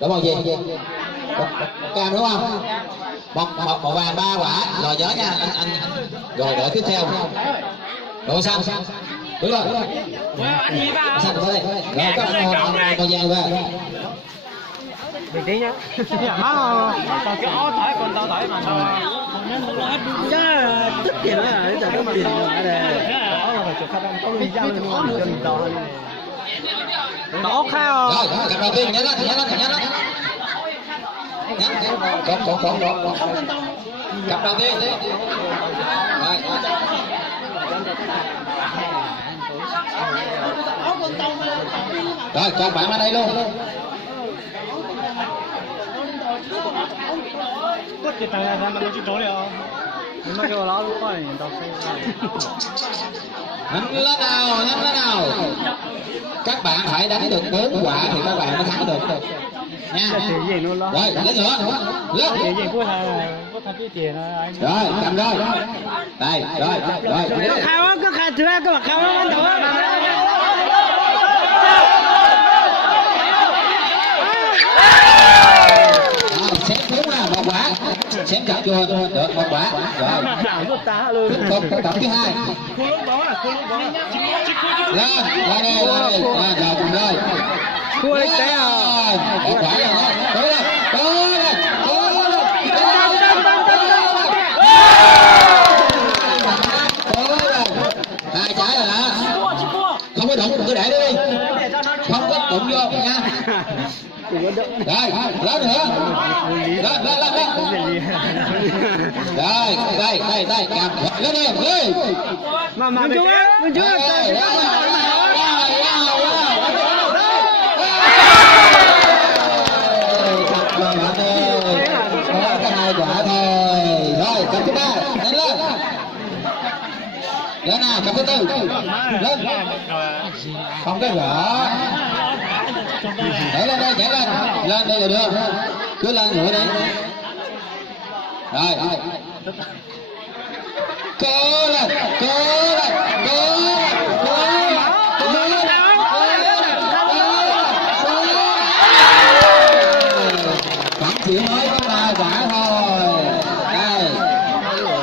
Đúng không gì? Cam đúng không? Màu vàng 3 quả. Rồi nhớ nha anh. Rồi đợi tiếp theo. Rồi xanh. Đúng rồi. Anh gì vào? Xanh tới đây. Rồi có anh màu vàng về. Bình tĩnh nhá. Má tao cái ó tỏi còn tao tỏi mà tao chứ tức tiền đó là giờ có tiền để ó phải chụp khăn có luôn giao luôn cho mình to hơn này. Đó khao. Rồi, cặp đầu tiên nhớ lên. Còn. Cặp đầu tiên. Rồi, con bạn ở đây luôn. Có chuyện này là nó chỉ trốn rồi. Nó kêu nó lúc này tao không. Nhanh lên nào. Các bạn phải đánh được 4 quả thì các bạn mới thắng được. Nha. Rồi, lên nữa. Lên. Cái gì của thằng có thằng cái tiền anh. Rồi, cầm rồi. Đây, rồi. Có khai thứ hai, có khai nó đâu. Xém đúng là 1 quả. Xém chọn chưa? Được 1 quả. Rồi. Tiếp tục tập thứ 2. Lên đây. Rồi cùng rồi. Cua lấy té à. 1 quả rồi. Cố lên. Hai trái rồi hả? Không có đụng, cứ để đi. Không có đụng vô nha. Rồi, lớn nữa. Lên. Rồi, đây, cầm. Lên đi. Mà mình chú có 2 quả thôi. Rồi, cầm thứ 3. Lên. Lên nào, cầm thứ 4. Lên. Không có rõ. Nhảy lên đây, lên đây rồi đưa. Cứ lên nữa đi. Rồi. Cố lên. Vẫn chỉ mới có 3 quả thôi. Đây.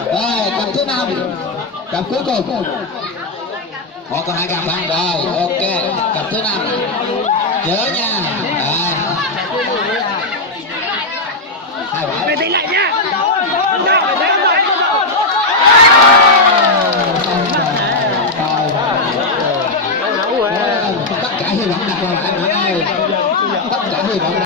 Rồi, cặp thứ 5. Cặp cuối cùng. Họ có 2 cặp không? Rồi, ok. Cặp thứ 5. Nhớ nha. 2 quả. Mày tỉnh lại nha. Tất cả hy vọng đặt vào bạn ơi. Tất cả hy vọng